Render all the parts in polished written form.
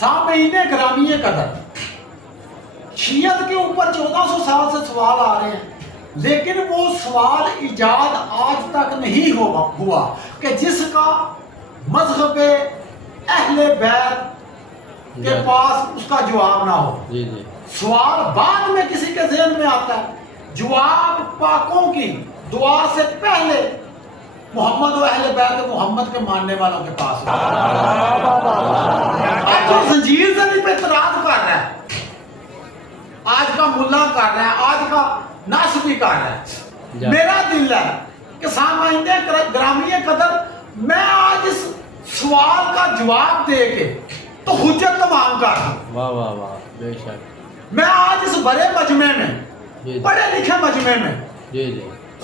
سامعین گرامی قدر، شیعت کے اوپر 1400 سال سے سوال آ رہے ہیں، لیکن وہ سوال ایجاد آج تک نہیں ہوا کہ جس کا مذہب اہل بیت کے پاس اس کا جواب نہ ہو۔ سوال بعد میں کسی کے ذہن میں آتا ہے، جواب پاکوں کی دعا سے پہلے محمد و اہل بیت محمد کے ماننے والوں کے پاس آج جو زنجیر زنی پہ اعتراض کر رہا ہے، آج کا ملا کر رہا ہے، آج کا ناسبی کر رہا ہے، میرا دل ہے کہ سامعین گرامی قدر میں آج اس سوال کا جواب دے کے تو حجت تمام کر دوں۔ واہ واہ واہ، بے شک۔ میں آج اس بڑے مجمع میں، پڑھے لکھے مجمع میں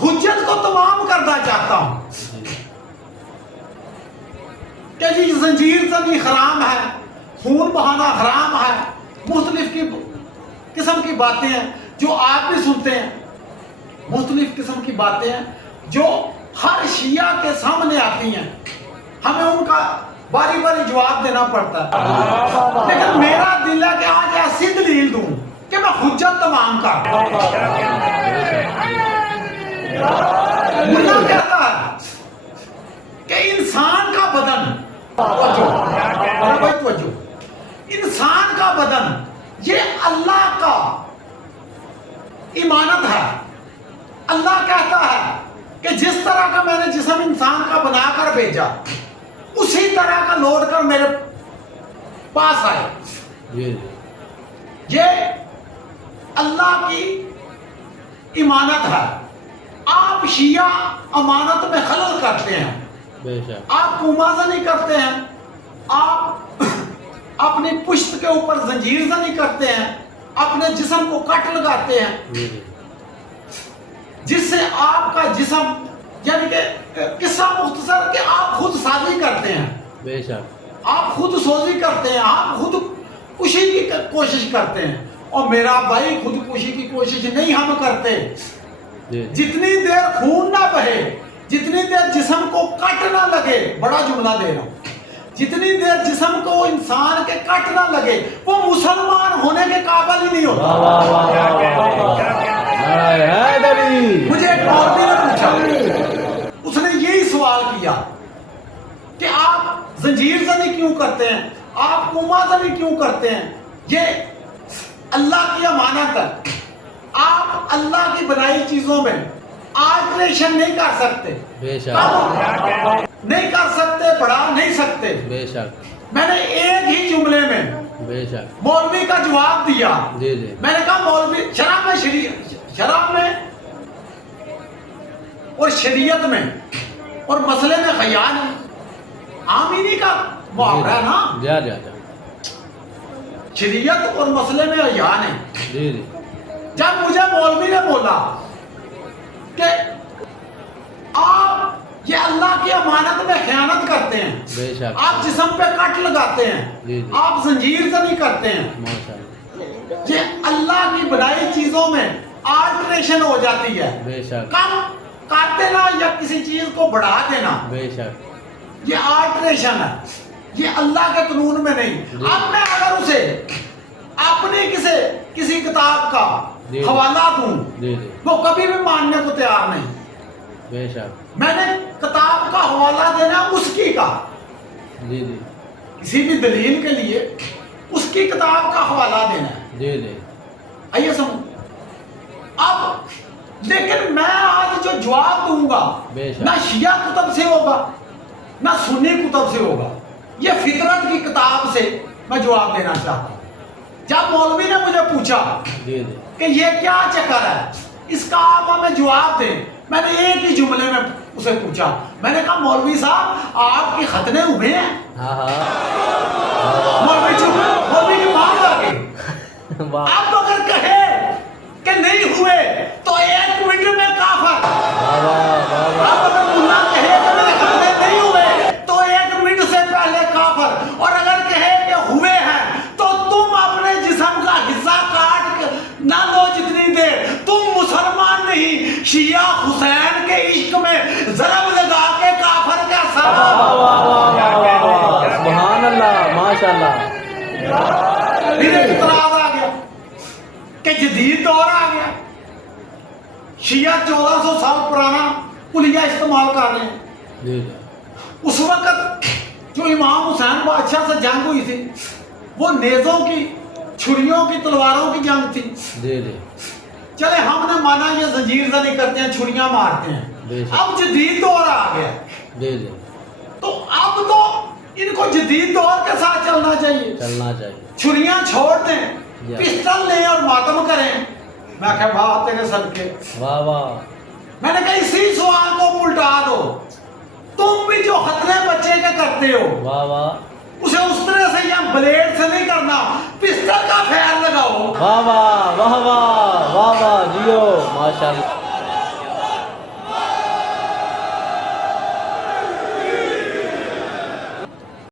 حجت کو تمام کرنا چاہتا ہوں کہ جی زنجیر زنی حرام ہے، خون بہانا حرام ہے، مختلف قسم کی باتیں ہیں جو آپ بھی سنتے ہیں، مختلف قسم کی باتیں ہیں جو ہر شیعہ کے سامنے آتی ہیں، ہمیں ان کا باری باری جواب دینا پڑتا ہے، لیکن میرا دل ہے کہ آج ایسی دلیل دوں کہ میں حجت تمام کر دوں۔ ملا کہتا ہے کہ انسان کا بدن، توجہ، انسان کا بدن یہ اللہ کا امانت ہے۔ اللہ کہتا ہے کہ جس طرح کا میں نے جسم انسان کا بنا کر بھیجا، اسی طرح کا لوٹ کر میرے پاس آئے۔ یہ اللہ کی امانت ہے۔ آپ شیعہ امانت میں خلل کرتے ہیں، آپ کوما زنی کرتے ہیں، آپ اپنی پشت کے اوپر زنجیر زنی کرتے ہیں، اپنے جسم کو کٹ لگاتے ہیں، جس سے آپ کا جسم، یعنی کہ قصہ مختصر کہ آپ خود سازی کرتے ہیں، آپ خود سوزی کرتے ہیں، آپ خود کشی کی کوشش کرتے ہیں۔ اور میرا بھائی خود کشی کی کوشش نہیں ہم کرتے، جتنی دیر خون نہ بہے، جتنی دیر جسم کو کٹ نہ لگے، بڑا جملہ دے رہا ہوں، جتنی دیر جسم کو انسان کے کٹ نہ لگے وہ مسلمان ہونے کے قابل ہی نہیں ہوتا۔ مجھے ایک مولوی نے پوچھا، اس نے یہی سوال کیا کہ آپ زنجیر زنی کیوں کرتے ہیں، آپ کوما زنی کیوں کرتے ہیں؟ یہ اللہ کی امانت ہے، آپ اللہ کی بنائی چیزوں میں آلٹریشن نہیں کر سکتے، نہیں کر سکتے، بڑھا نہیں سکتے۔ میں نے ایک ہی جملے میں مولوی کا جواب دیا، میں نے کہا مولوی شرع میں اور شریعت میں اور مسئلے میں خیال ہے، آمینی کا محاورہ ہے نا، شریعت اور مسئلے میں خیال ہے۔ جب مجھے مولوی نے بولا کہ آپ یہ اللہ کی امانت میں خیانت کرتے ہیں، آپ جسم پہ کٹ لگاتے ہیں، آپ زنجیر زنی کرتے ہیں، یہ اللہ کی بنائی چیزوں میں آلٹریشن ہو جاتی ہے، کم کر دینا یا کسی چیز کو بڑھا دینا، یہ آلٹریشن ہے، یہ اللہ کے قانون میں نہیں۔ اب میں اگر اسے اپنی کسی کتاب کا حوالہ دوں، وہ کبھی بھی ماننے کو تیار نہیں۔ میں نے کتاب کا حوالہ دینا اس کی کا، کسی بھی دلیل کے لیے اس کی کتاب کا حوالہ دینا ہے، آئیے سمجھ۔ اب لیکن میں آج جو جواب دوں گا نہ شیعہ کتب سے ہوگا نہ سنی کتب سے ہوگا، یہ فطرت کی کتاب سے میں جواب دینا چاہتا ہوں۔ جب مولوی نے مجھے پوچھا کہ یہ کیا چکر ہے، اس کا آپ ہمیں جواب دیں، میں نے ایک ہی جملے میں اسے پوچھا، میں نے کہا مولوی صاحب آپ کی ختنے ہوئے ہیں؟ مولوی کی بات آ گئی۔ آپ اگر کہے کہ نہیں ہوئے تو ایک منٹ میں کافر، آپ اگر ملا کہے کہ میرے ختنے نہیں ہوئے تو ایک منٹ سے پہلے کافر، اور اگر کہے کہ ہوئے ہیں تو تم اپنے جسم کا حصہ کاٹ نہ لو جتنی دیر، تم مسلمان نہیں، شیعہ حسین کے عشق میں ضرب لگا کے کافر کا سبب۔ سبحان اللہ، ماشاءاللہ۔ پھر ایک اعتراض آ گیا کہ جدید دور آ گیا، شیعہ 1400 سال پرانا کلیہ استعمال کر رہے ہیں۔ جی جی اس وقت جو امام حسین بادشاہ سے جنگ ہوئی تھی وہ نیزوں کی، چھریوں کی، تلواروں کی جنگ تھی۔ جی جی چلے ہم نے مانا یہ زنجیر سے نہیں کرتے ہیں، چھریاں مارتے بے ہیں۔ شک۔ اب جدید دور آ گیا جی جی تو اب تو ان کو جدید دور کے ساتھ چلنا چاہیے، چلنا چاہیے۔ چھریاں چھوڑ دیں، یا۔ پسٹل لیں اور ماتم کریں۔ میں کہا واہ تیرے صدقے، واہ واہ میں نے کہا اسی سوال کو الٹا دو، تم بھی جو ختنے بچے کے کرتے ہو واہ واہ اسے اس طرح سے یا بلیڈ سے نہیں کرنا، پسٹل کا فیر لگاؤ۔ واہ واہ واہ واہ واہ واہ جیو ماشاء اللہ۔